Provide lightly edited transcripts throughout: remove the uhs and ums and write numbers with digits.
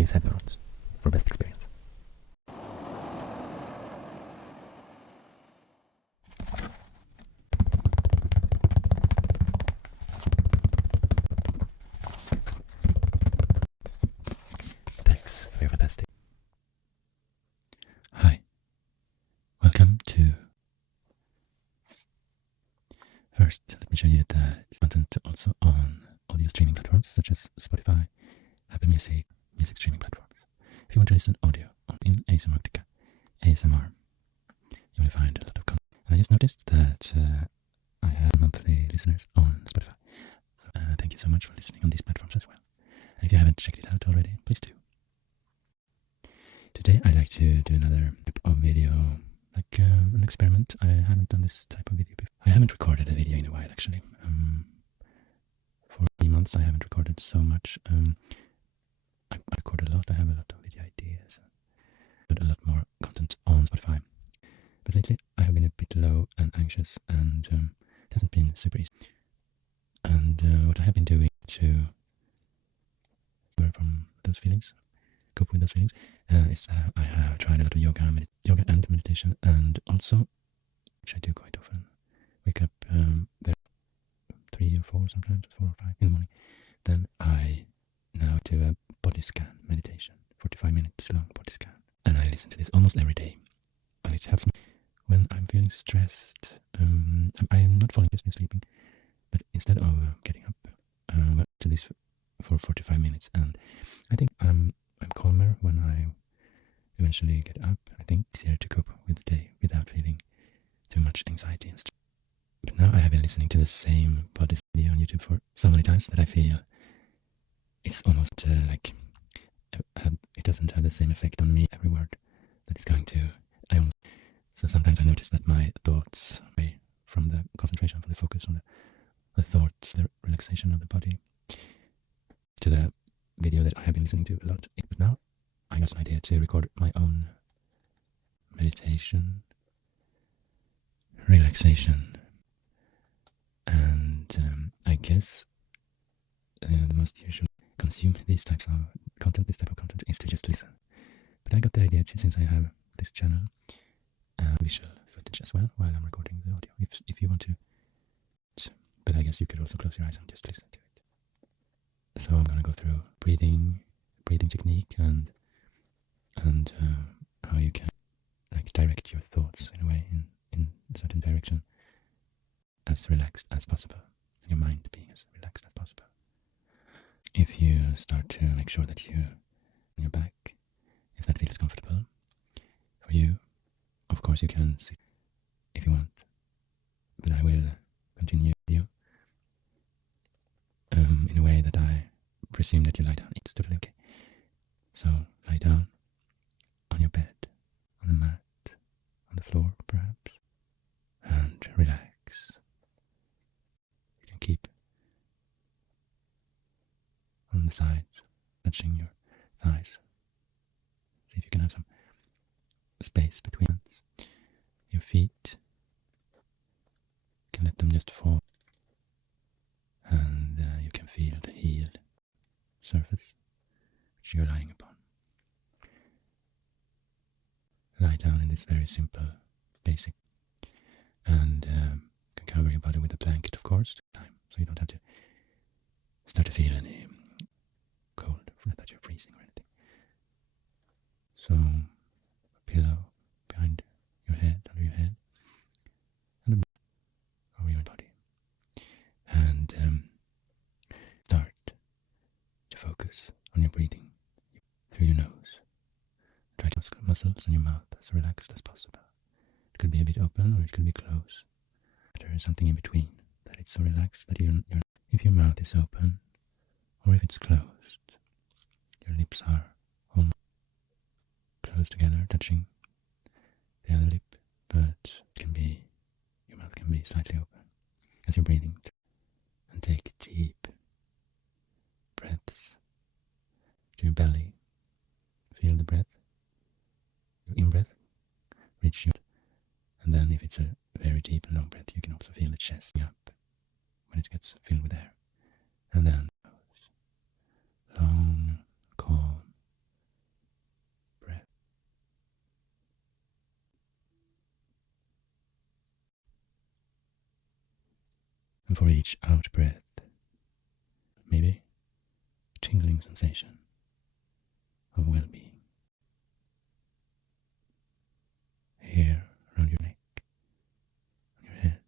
Use headphones for best experience. Thanks, you're fantastic. Hi, welcome to... First, let me show you that content also on audio streaming platforms such as Spotify, Apple Music, music streaming platforms. If you want to listen audio in ASMR, you will find a lot of content. And I just noticed that I have monthly listeners on Spotify. So thank you so much for listening on these platforms as well. And if you haven't checked it out already, please do. Today I'd like to do another type of video, like an experiment. I haven't done this type of video before. I haven't recorded a video in a while, actually. For 3 months I haven't recorded so much. I record a lot, I have a lot of video ideas, but a lot more content on Spotify. But lately I have been a bit low and anxious, and it hasn't been super easy. And what I have been doing to from those feelings, cope with those feelings, is I have tried a lot of yoga and meditation, and also, which I do quite often, wake up there 3 or 4 sometimes, 4 or 5 in the morning. Then I now do a body scan meditation, 45 minutes long body scan. And I listen to this almost every day. And it helps me when I'm feeling stressed. I'm not falling asleep sleeping, but instead of getting up, I to this for 45 minutes. And I think I'm calmer when I eventually get up. I think it's easier to cope with the day without feeling too much anxiety and stress. But now I have been listening to the same body video on YouTube for so many times that I feel it's almost like it doesn't have the same effect on me, every word that it's going to. So sometimes I notice that my thoughts away from the concentration, from the focus on the thoughts, the relaxation of the body, to the video that I have been listening to a lot. But now I got an idea to record my own meditation, relaxation, and I guess the most usual consume this type of content is to just listen. But I got the idea too, since I have this channel, visual footage as well while I'm recording the audio, if you want to. But I guess you could also close your eyes and just listen to it. So I'm gonna go through breathing technique and how you can like direct your thoughts in a way in a certain direction, as relaxed as possible, your mind being as relaxed as possible. If you start to make sure that you on your back, if that feels comfortable for you, of course you can sit if you want, but I will continue with you in a way that I presume that you lie down. It's totally okay. So lie down on your bed, on the mat, on the floor perhaps, and relax. You can keep on the sides, touching your thighs. See if you can have some space between your feet. You can let them just fall, and you can feel the heel surface which you're lying upon. Lie down in this very simple, basic, and you can cover your body with a blanket, of course, so you don't have to start to feel any cold, that you're freezing or anything. So, a pillow behind your head, under your head, and over your body. And start to focus on your breathing through your nose. Try to make muscles in your mouth as relaxed as possible. It could be a bit open or it could be closed. There is something in between, that it's so relaxed that if your mouth is open or if it's closed, your lips are almost close together, touching the other lip, but your mouth can be slightly open as you're breathing. And take deep breaths to your belly. Feel the breath, your in-breath, reach you. And then if it's a very deep and long breath, you can also feel the chest up when it gets filled with air. And then long, calm, And for each out breath, maybe a tingling sensation of well-being. Here around your neck, on your head,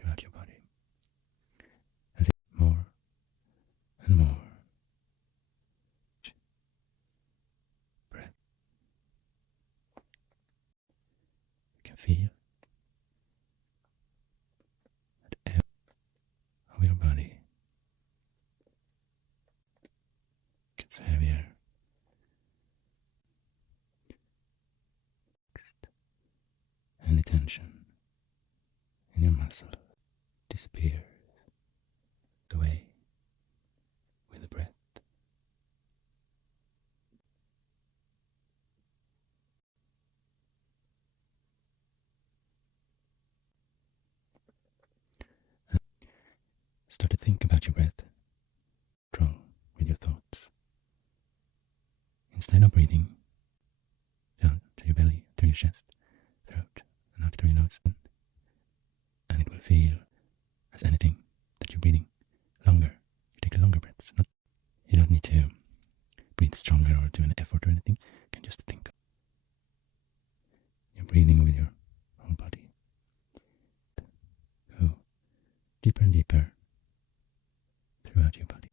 throughout your body. As if more and more breath. You can feel that air of your body gets heavier. Any tension in your muscle disappears away with the breath. And start to think about your breath. Control with your thoughts. Instead of breathing down to your belly, through your chest, throat, and out through your nose, and it will feel as anything that you're breathing longer. You take longer breaths. You don't need to breathe stronger or do an effort or anything. You can just think. You're breathing with your whole body. Go deeper and deeper throughout your body.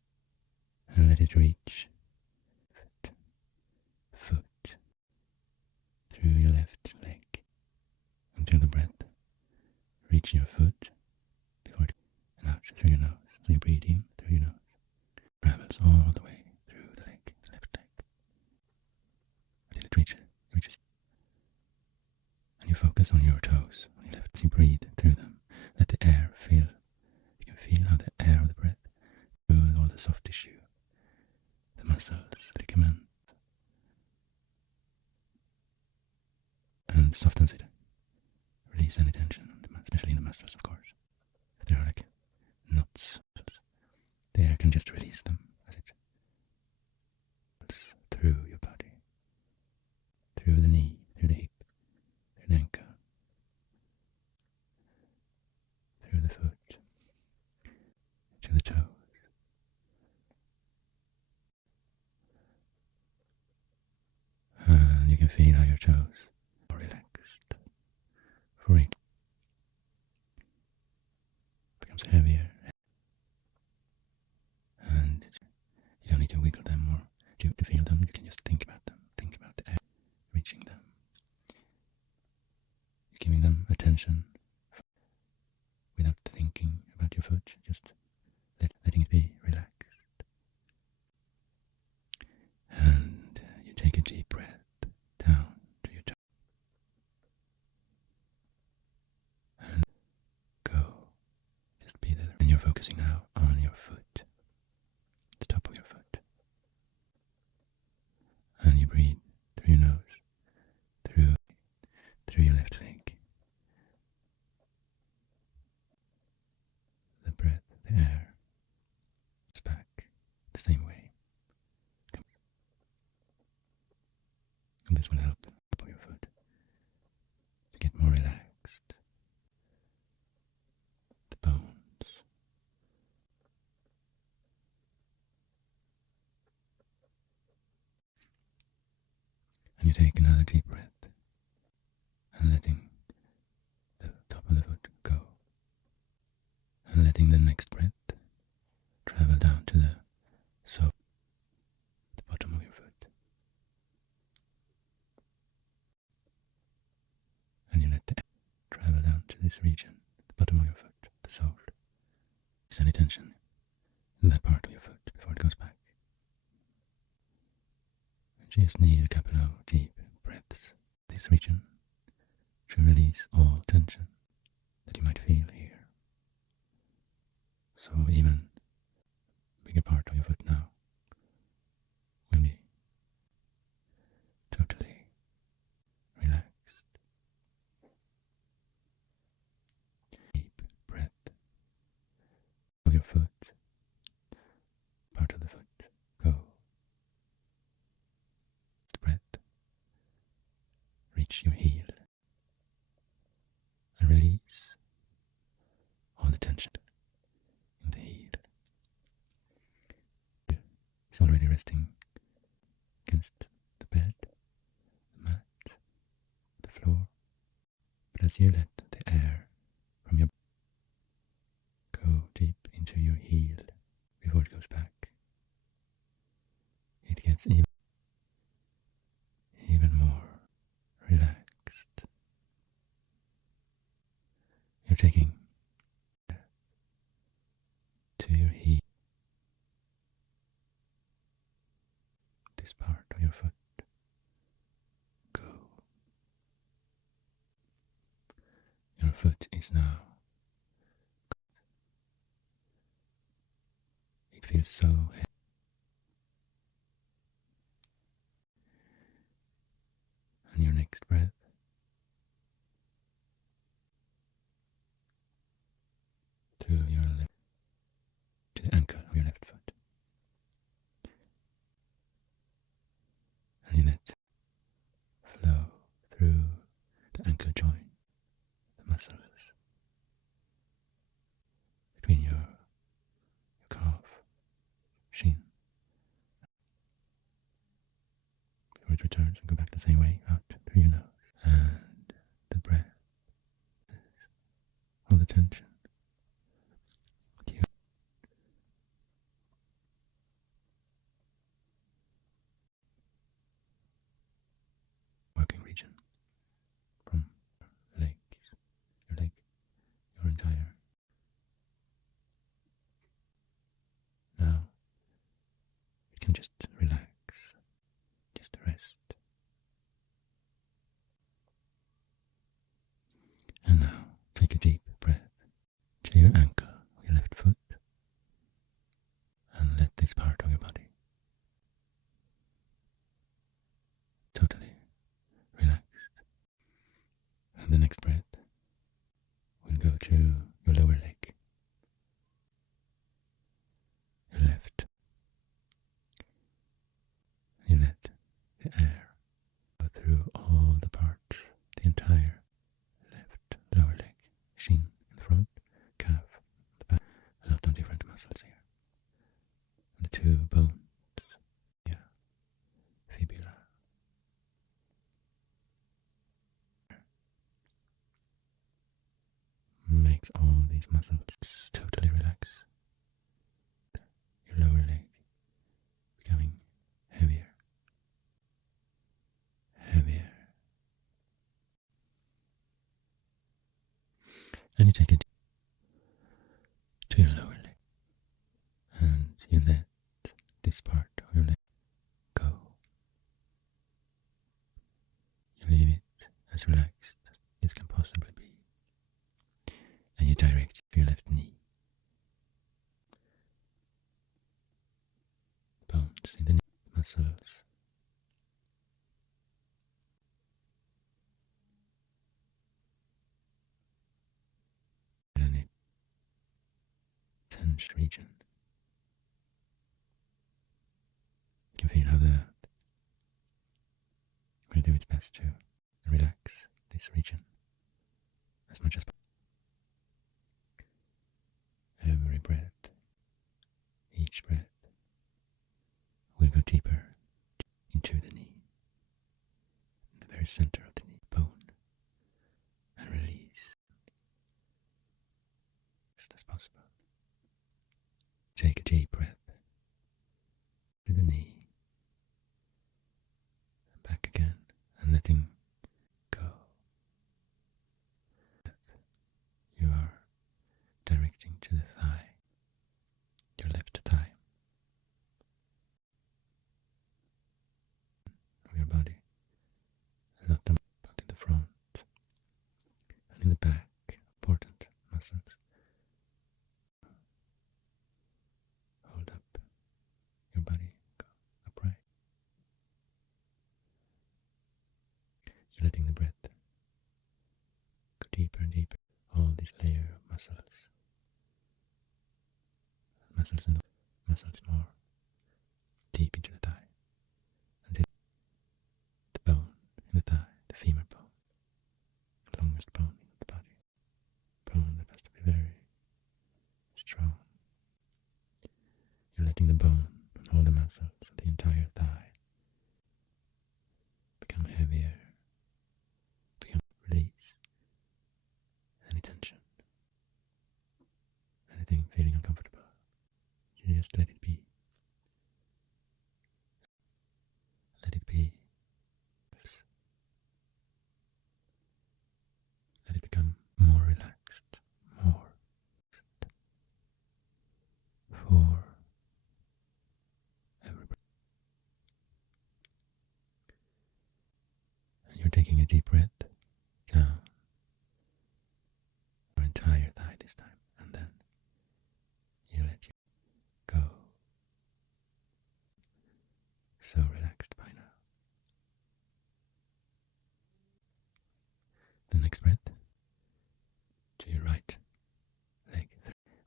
And let it reach foot through your left leg until the breath reaches your foot before and out through your nose. So you breathe in through your nose. Travels all the way through the leg, the left leg. Until it reaches. And you focus on your toes on your left as you breathe through them. Let the air fill. You can feel how the air of the breath through all the soft tissue, the muscles, ligaments, and softens it. Release any tension, especially in the muscles, of course. If they are like knots, the air can just release them as it goes through your body, through the knee, through the hip, through the ankle, through the foot, to the toes. And you can feel how your toes are relaxed. For each becomes heavier, and you don't need to wiggle them or to feel them. You can just think about them. Think about the air reaching them. You're giving them attention without thinking about your foot. Just letting it be relaxed. And you take a deep breath down to your toe. And go. Just be there. And you're focusing now on your foot. The top of your foot. And you breathe through your nose. Through your left leg. The breath, the air is back the same way. And this will help the top of your foot to get more relaxed. The bones. And you take another deep breath and letting the top of the foot go. And letting the next breath travel down to the sole, the bottom of your foot. And you let the air travel down to this region, the bottom of your foot, the sole. Is any tension in that part of your foot before it goes back? You just need a couple of deep breaths. This region to release all tension that you might feel here. So even a bigger part of your foot now will be totally relaxed. Deep breath of your foot, part of the foot, go. Breath, reach your heel and release all the tension. He's already resting against the bed, the mat, the floor. But as you let the air from your go deep into your heel before it goes back, it gets even more relaxed. You're taking to your heel, this part of your foot. Go. Your foot is now. It feels so heavy. And your next breath, through your left, to the ankle of your left foot. And you let flow through the ankle joint, the muscles between your calf, shin. Before it returns and go back the same way, out through your nose. And the breath, all the tension. Working region from legs, your leg, your entire. Now you can just relax, just rest. And now take a deep breath to your ankle, your left foot, and let this part of your body totally relaxed. And the next breath will go to your lower leg, your left. You let the air go through all the parts, the entire left lower leg, shin in the front, calf, the back, a lot of different muscles here. The two bones, yeah, fibula. Makes all these muscles totally relax. Your lower leg becoming heavier, heavier. And you take it to your lower leg, and you let this part of your leg go. You leave it as relaxed as it can possibly be. And you direct your left knee. Bones in the knee, muscles. And a tense region. You can feel how the will do its best to relax this region as much as possible. Every breath, each breath, will go deeper into the knee, in the very center of the knee bone, and release as much as possible. Take a deep breath to the knee, and back again, and letting go. You are directing to the thigh, your left thigh of your body, not the but in the front and in the back, important muscles. Hold up your body, go upright. You're letting the breath go deeper and deeper, all this layer of muscles. Muscles in the muscles more deep into the thigh, until the bone in the thigh, the femur bone, the longest bone in the body, bone that has to be very strong. You're letting the bone and all the muscles muscles of the entire thigh become heavier, become release any tension, anything feeling uncomfortable. You just let it be. Let it be. Let it become more relaxed, more for every breath. And you're taking a deep breath down your entire thigh this time, and then you let it go. So relaxed by now. The next breath to your right leg,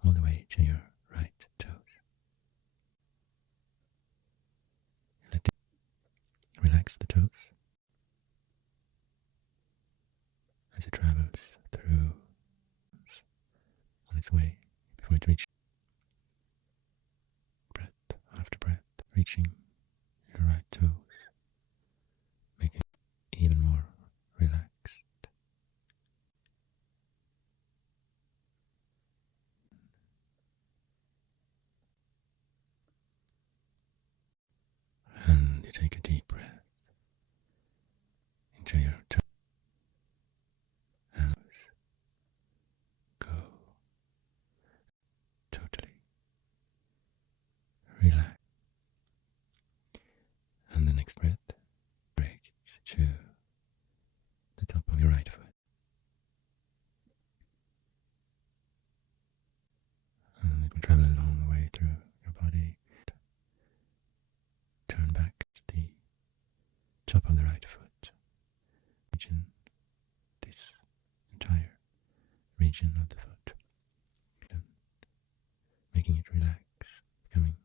all the way to your right toes. Let it relax the toes as it travels through on its way before it reaches breath after breath, reaching your right toes, making it even more relaxed. And you take a deep breath into your toes and go totally relax. And the next breath, bridge to the top of your right foot. And it will travel along the way through your body. Turn back to the top of the right foot. Region, this entire region of the foot. And making it relax, becoming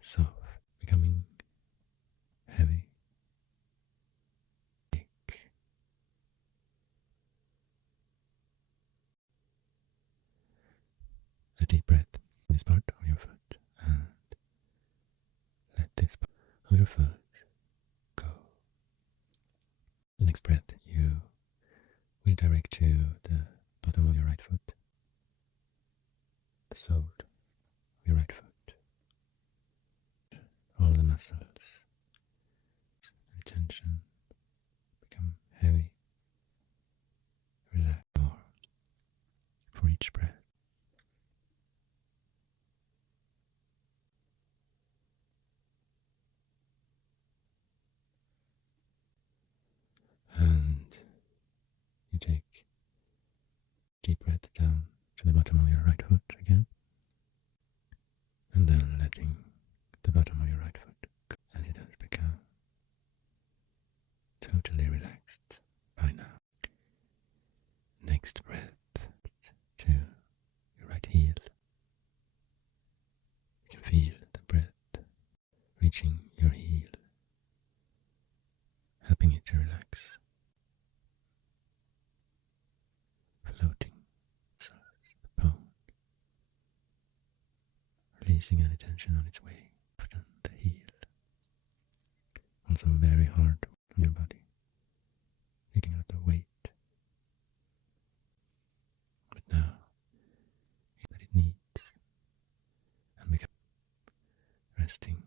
soft, becoming heavy, big. A deep breath in this part of your foot, and let this part of your foot go. The next breath you will direct to the bottom of your right foot, the sole of your right foot, all the muscles, tension, become heavy, relax more for each breath. And you take a deep breath down to the bottom of your right foot again, and then letting the bottom of your right foot go as it has become totally relaxed by now. Next breath to your right heel. You can feel the breath reaching your heel, helping it to relax, floating the bone, releasing any tension on its way from the heel. Also very hard on your body, taking a lot of weight. But now, that it needs, and become resting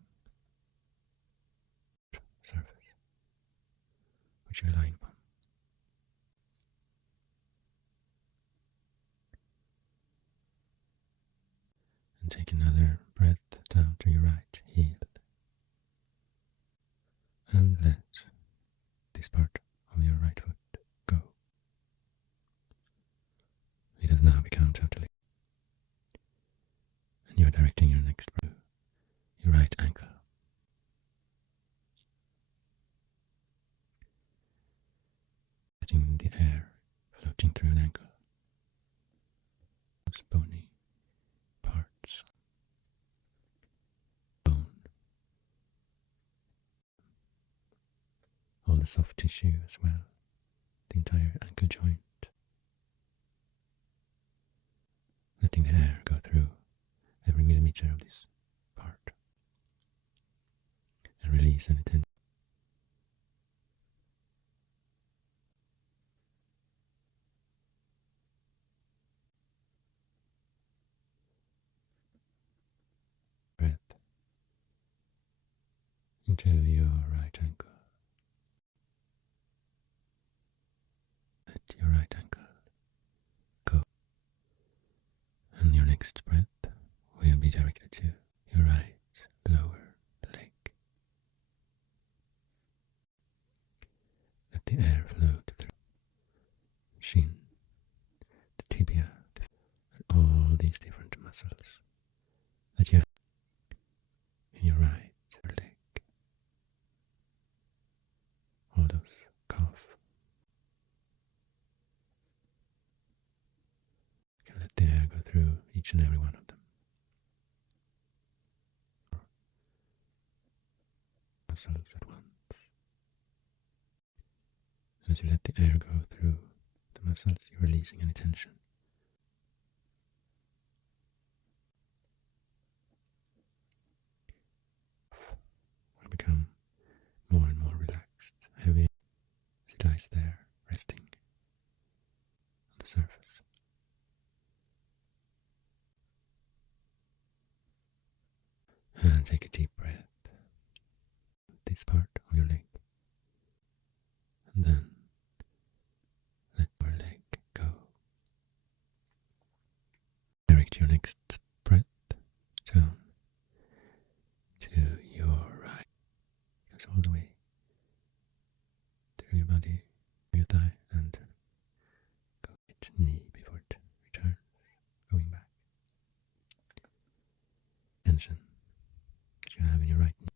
surface which you're lying upon. And take another breath down to your right heel, and let this part of your right foot go. It has now become totally, and you are directing your next breath to your right ankle. Letting the air floating through the ankle, those bony parts, bone, all the soft tissue as well, the entire ankle joint. Letting the air go through every millimeter of this part. Release any tension. Breath into your right ankle. Let your right ankle go. And your next breath will be directed to your right lower leg. Let the air float through the shin, the tibia, and all these different muscles that you have in your right leg. All those calf. You can let the air go through each and every one of them. Muscles at once. And as you let the air go through the muscles, you're releasing any tension. Will become more and more relaxed, heavy, as it lies there, resting on the surface. And take a deep breath. This part of your leg. And then let your leg go. Direct your next breath down to your right. Goes all the way through your body, your thigh, and go to knee before it returns, going back. Tension that you have in your right knee,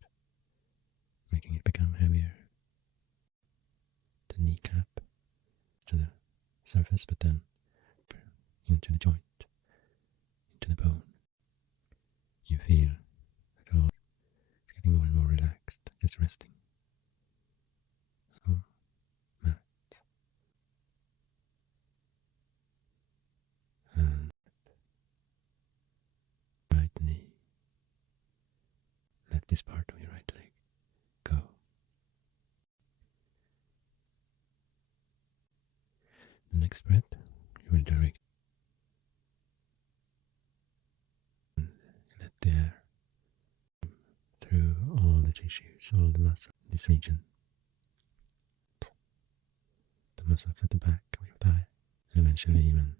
making it become heavier. The kneecap to the surface, but then into the joint, into the bone. You feel that all is getting more and more relaxed, just resting. Or mat. And right knee. Let this part of your right leg go. The next breath, you will direct and let the air through all the tissues, all the muscles in this region. The muscles at the back of your thigh, and eventually even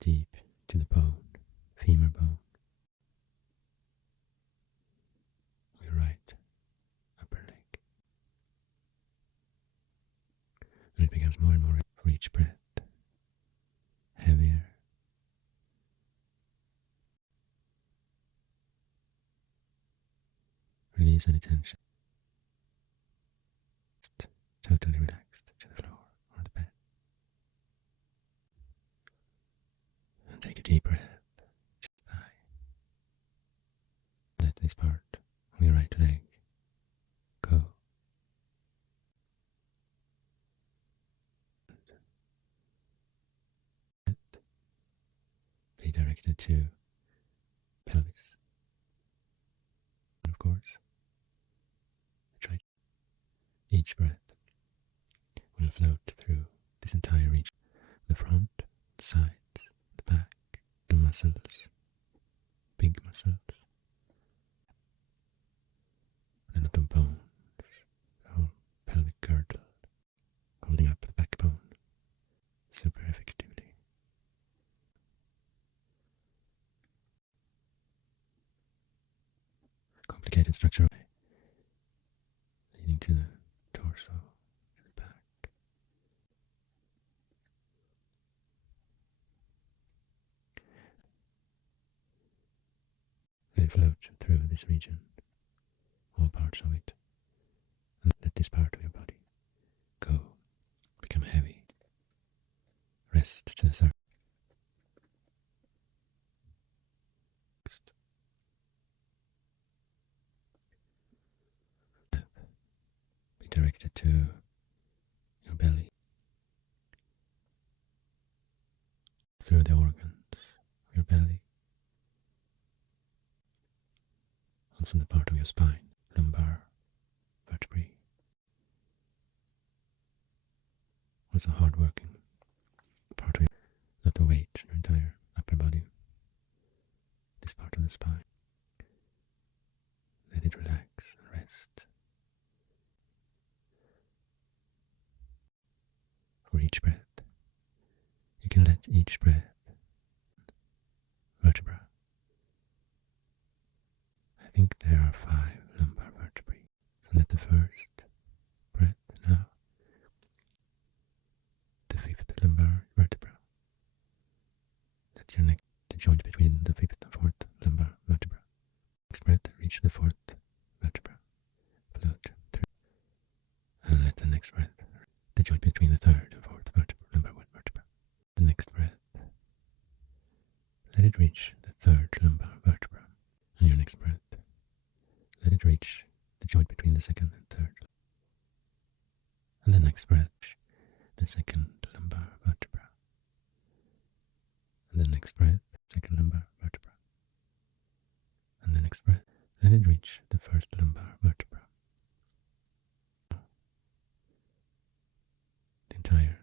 deep to the bone, femur bone, of your right upper leg. And it becomes more and more for each breath, heavier. Release any tension. Just totally relaxed to the floor or the bed. And take a deep breath to the thigh. Let this part of your right leg go. Let be directed to pelvis. And of course, try each breath will float through this entire region. The front, the sides, the back, the muscles, big muscles, and a lot of bones, the whole pelvic girdle, holding up the backbone super effectively. Complicated structure leading to the torso, to the back. They float through this region, all parts of it, and let this part of your body go, become heavy, rest to the surface. Next. Be directed to your belly, through the organs of your belly, also the part of your spine, lumbar vertebrae. Also hard-working part of it. Lot of weight in your entire upper body. This part of the spine. Let it relax and rest. For each breath, you can let each breath vertebra. I think there are 5 lumbar vertebrae. So let the first breath now, the 5th lumbar vertebra. Let your neck, the joint between the 5th and 4th lumbar vertebra. Next breath, reach the 4th vertebra. Float through. And let the next breath, the joint between the 3rd and 4th lumbar vertebra. The next breath, let it reach the 3rd lumbar vertebra. And your next breath, let it reach the joint between the 2nd and 3rd. And the next breath, the 2nd lumbar vertebra. And the next breath, 2nd lumbar vertebra. And the next breath, let it reach the 1st lumbar vertebra. The entire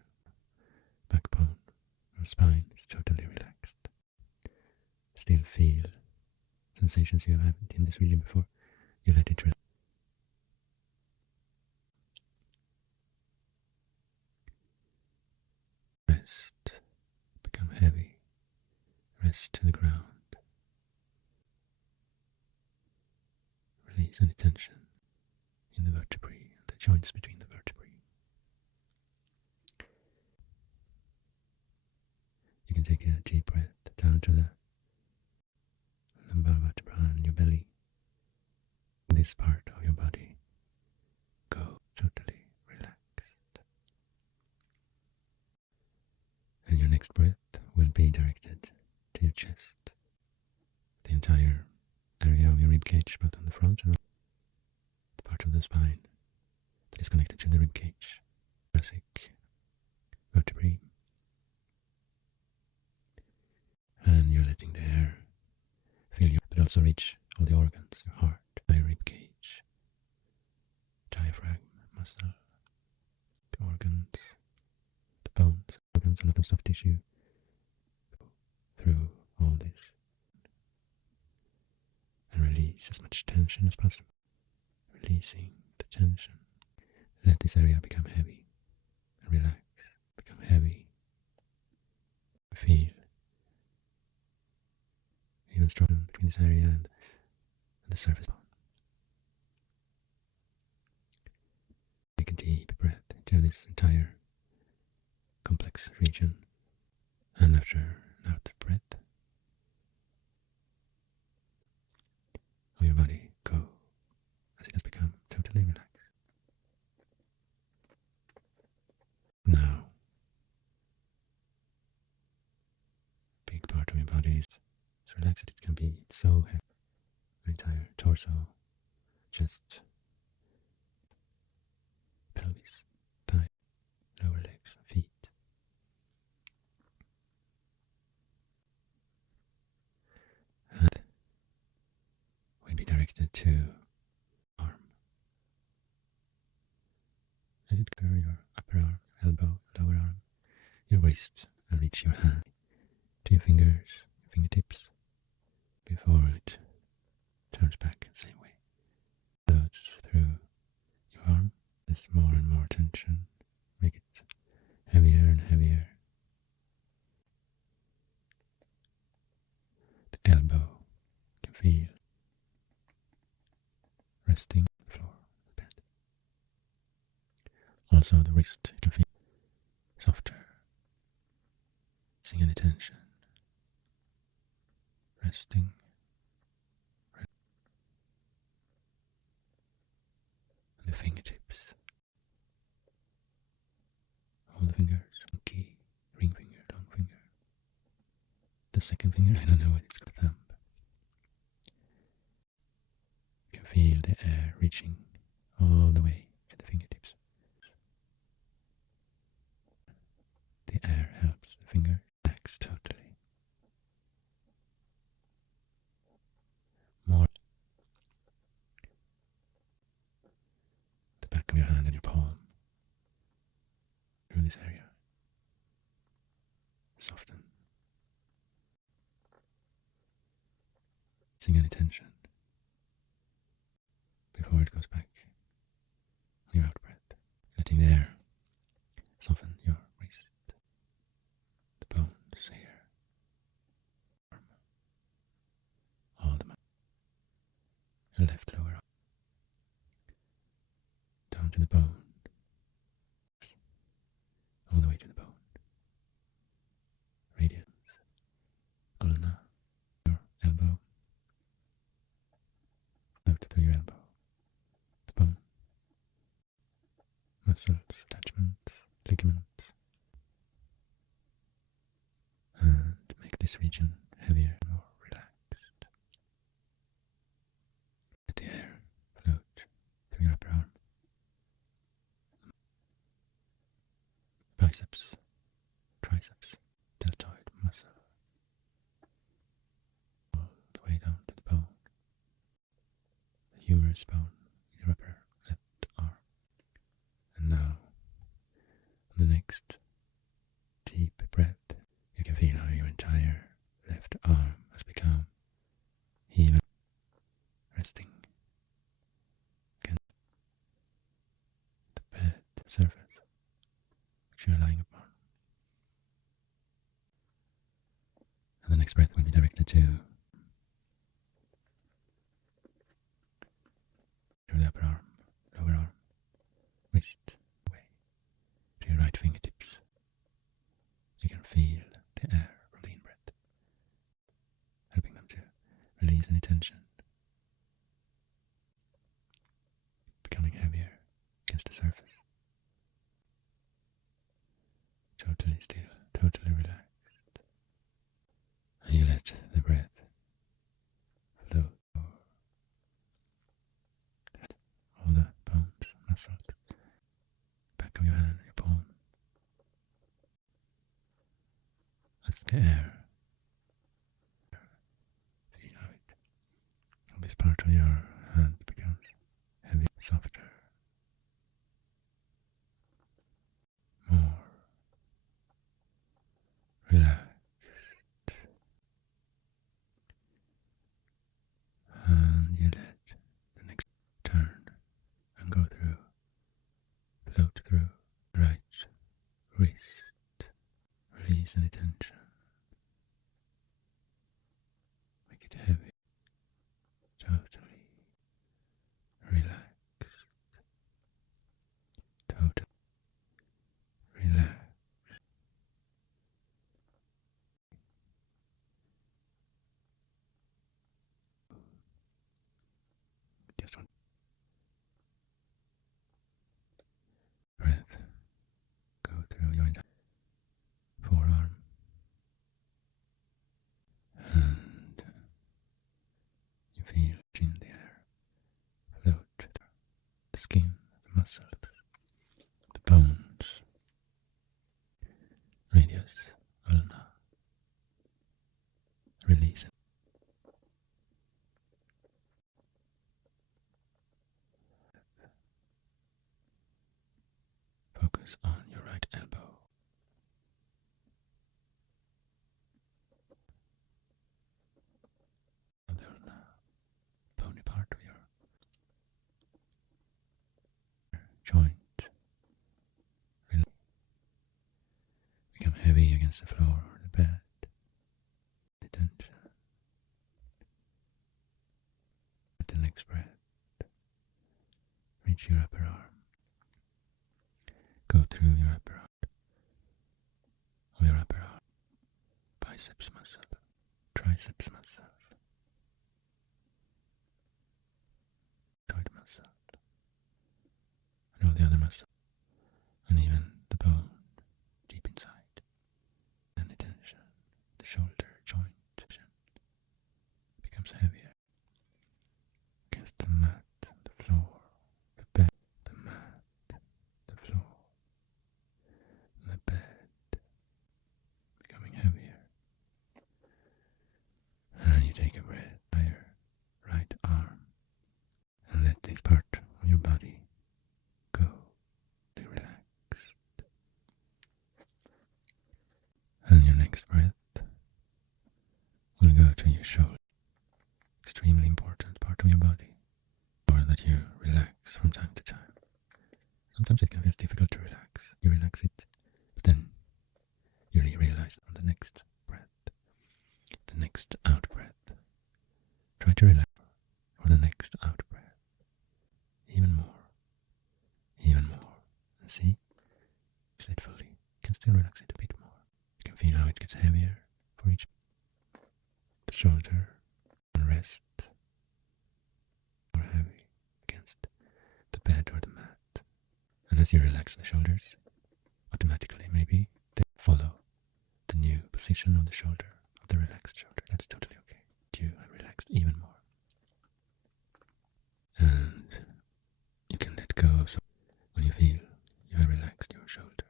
backbone or spine is totally relaxed. Still feel sensations you have had in this region before. You let it relax. Rest. Become heavy. Rest to the ground. Release any tension in the vertebrae and the joints between the vertebrae. You can take a deep breath down to the lumbar vertebra and your belly. This part of your body go totally relaxed. And your next breath will be directed to your chest. The entire area of your rib cage, both on the front and the part of the spine that is connected to the rib cage. Thoracic vertebrae. And you're letting the air fill you, but also reach all the organs, your heart, your rib cage, diaphragm, muscle, the organs, the bones, organs, a lot of soft tissue through all this. And release as much tension as possible. Releasing the tension. Let this area become heavy and relax. Become heavy. Feel even stronger between this area and the surface bone. Take a deep breath into this entire complex region, and after an out breath, of your body go as it has become totally relaxed. Now, a big part of your body is so relaxed it can be so heavy. Your entire torso, chest, pelvis, thigh, lower legs, feet. And will be directed to arm. Let it cover your upper arm, elbow, lower arm, your wrist, and reach your hand to your fingers, your fingertips, before it turns back the same way. Floats through your arm. There's more and more tension. Make it heavier and heavier. The elbow you can feel resting on the floor of the bed. Also the wrist you can feel softer. Seeing any tension. Resting. And the fingertips. All the fingers. Pinky, ring finger, long finger. The second finger, I don't know what it's called. Thumb. You can feel the air reaching all the way to the fingertips. The air helps the finger relax totally. More. this area. Soften. Releasing any tension before it goes back on your out breath. Letting the air soften your wrist, the bones here, arm, all the your left lower arm, down to the bone, all the way to the bone, radius, ulna, your elbow, out through your elbow, the bone, muscles, attachments, ligaments, and make this region heavier and more relaxed. Let the air float through your upper arm, biceps, triceps, deltoid muscle, all the way down to the bone, the humerus bone in your upper left arm. And now, on the next deep breath, you can feel how your entire left arm has become even, resting against the bed surface which you are lying upon. And the next breath will be directed to the upper arm, lower arm, wrist, away to your right fingertips. You can feel the air from the in-breath, helping them to release any tension, becoming heavier against the surface. Totally still, totally relaxed. And you let the breath flow over all the bones, muscles, back of your hand, your palm. As the air, feel how this part of your hand becomes heavier, softer, more relaxed, and you let the next turn and go through, float through the right wrist, release any tension, make it heavy, totally relaxed, totally relaxed. Just one breath, go through your entire forearm, and you feel in the air float through the skin, the muscles, the bones, radius, ulna, release it. Focus on your right elbow. On the ulna, bony part of your joint. Become heavy against the floor or the bed. The tension. At the next breath, reach your upper arm. Go through your upper arm, or your upper arm, biceps muscle, triceps muscle, deltoid muscle, and all the other muscles, and even the bone deep inside, and the tension, the shoulder joint tension becomes heavier against the mat, the floor, the bed, the mat, the floor, the bed, becoming heavier. And you take a breath, higher right arm, and let this part your shoulder, extremely important part of your body, or that you relax from time to time. Sometimes it can feel difficult to relax. You relax it, but then you realize on the next breath, the next out breath, try to relax for the next out breath, even more, and see, it's it fully. You can still relax it a bit more. You can feel how it gets heavier for each the shoulder, and rest more heavy against the bed or the mat. And as you relax the shoulders, automatically maybe they follow the new position of the shoulder, of the relaxed shoulder. That's totally okay. You have relaxed even more. And you can let go of some when you feel you have relaxed your shoulder,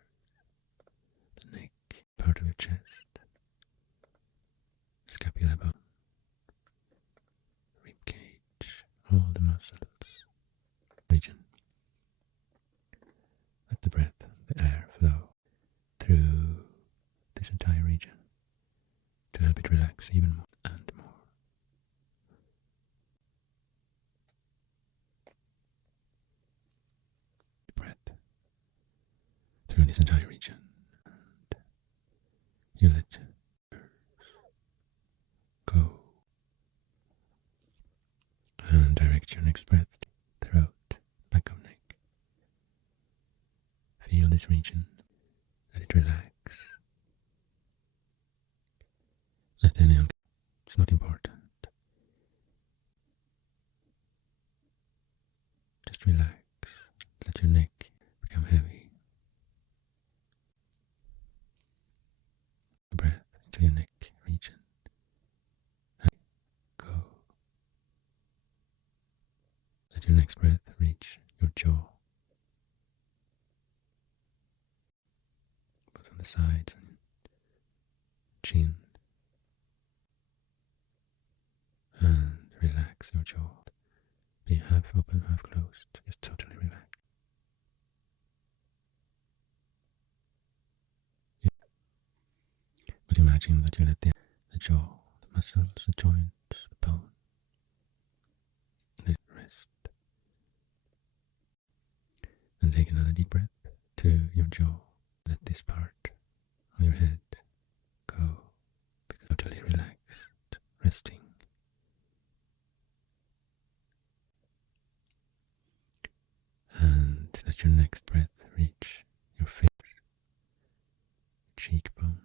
the neck, part of your chest, scapula bone, rib cage, all the muscles, region. Let the breath, the air flow through this entire region to help it relax even more and more. Breath through this entire region, and you let go and direct your next breath, throat, back of neck. Feel this region, let it relax. Let any it's not important. Just relax. Let your neck become heavy. Breath into your neck region. And go. Let your next breath reach your jaw. Both on the sides and chin. And relax your jaw. Be half open, half closed. Just totally relax. But imagine that you let the jaw, the muscles, the joints, the bone, let it rest. And take another deep breath to your jaw. Let this part of your head go. Because totally relaxed, resting. And let your next breath reach your face, cheekbone,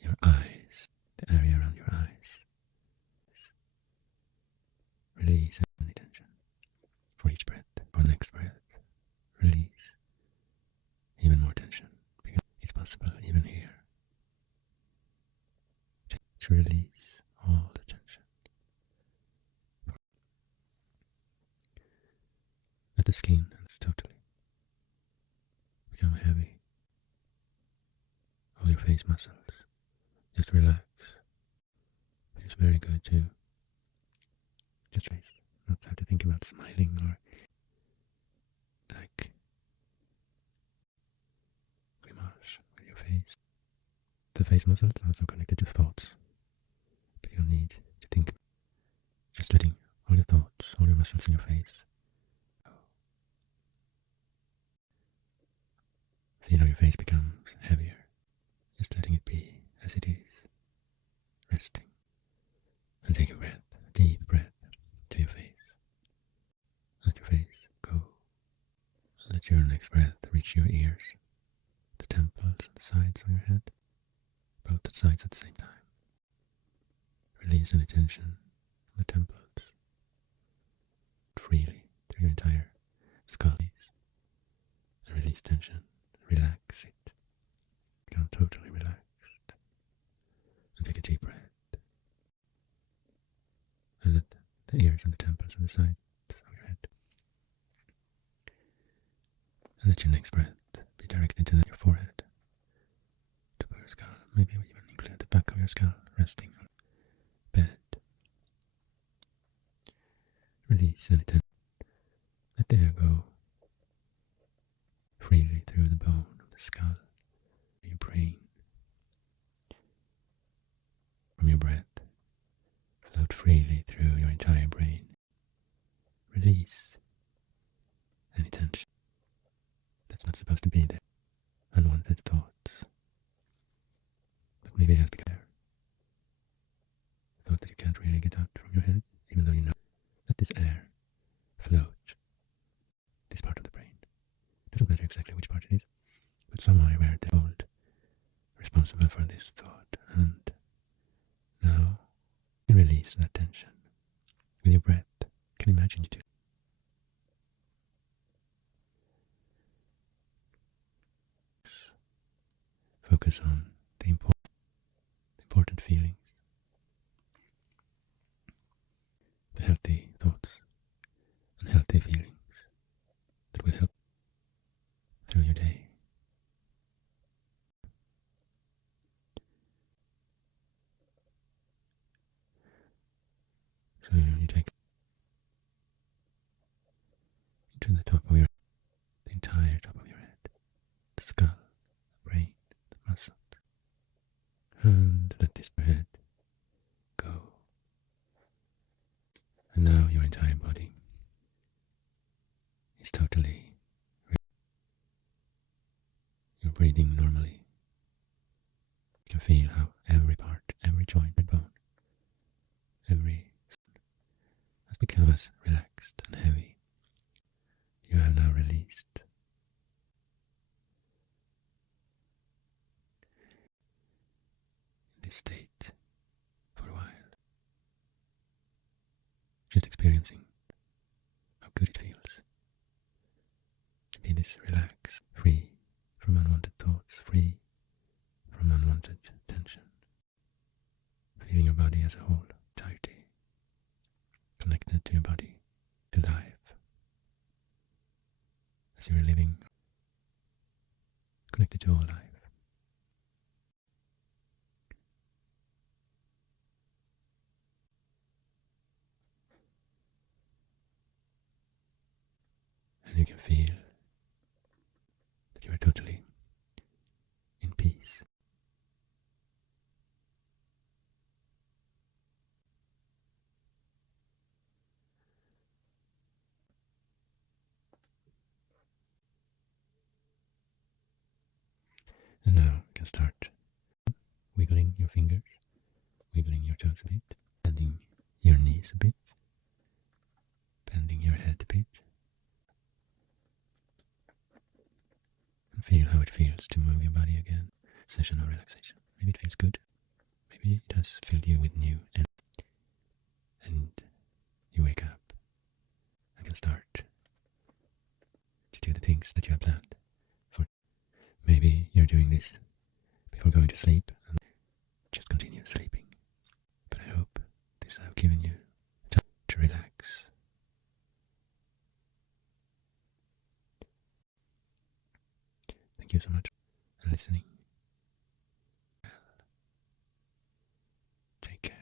your eyes, the area around your eyes. Release any tension for each breath. For next breath, release even more tension, because it's possible even here to release all the tension. Let the skin totally become heavy. All your face muscles just relax. It's very good to just face, not have to think about smiling or like grimace with your face. The face muscles are also connected to thoughts, but you don't need to think. Just letting all your thoughts, all your muscles in your face go. Feel how your face becomes heavier. Just letting it be as it is. Resting. And take a breath, a deep breath to your face. Let your face go. Let your next breath reach your ears, the temples, and the sides of your head, both the sides at the same time. Release any tension on the temples freely through your entire skull. And release tension, relax it. Become totally relaxed. And take a deep breath. And let the ears and the temples and the sides of your head. And let your next breath be directed to your forehead, top of your skull. Maybe even include the back of your skull, resting on the bed. Release any tension. Let the air go freely through the bone of the skull, your brain, from your your breath float freely through your entire brain. Release any tension that's not supposed to be there, unwanted thoughts that maybe has become there. Thought that you can't really get out from your head, even though you know that this air floats this part of the brain. It doesn't matter exactly which part it is, but somewhere where the old responsible for this thought, and now you release that tension with your breath. Can you imagine you do? Focus on the important feelings, the healthy thoughts and healthy feelings that will help through your day. So you take into the top of your, the entire top of your head, the skull, the brain, the muscles, and let this head go. And now your entire body is totally, you're breathing normally. You can feel how every part, every joint, every bone, every has become as relaxed and heavy. You have now released this state for a while, just experiencing how good it feels to be this relaxed, free from unwanted thoughts, free from unwanted tension, feeling your body as a whole, entirety, connected to your body, to life, as you are living, connected to all life. And you can feel that you are totally in peace. And now you can start wiggling your fingers, wiggling your toes a bit, bending your knees a bit, bending your head a bit, and feel how it feels to move your body again. Session of relaxation. Maybe it feels good. Maybe it has filled you with new energy, and you wake up and can start to do the things that you have planned for. Maybe you're doing this before going to sleep and just continue sleeping. But I hope this has given you time to relax. Thank you so much for listening. Take care.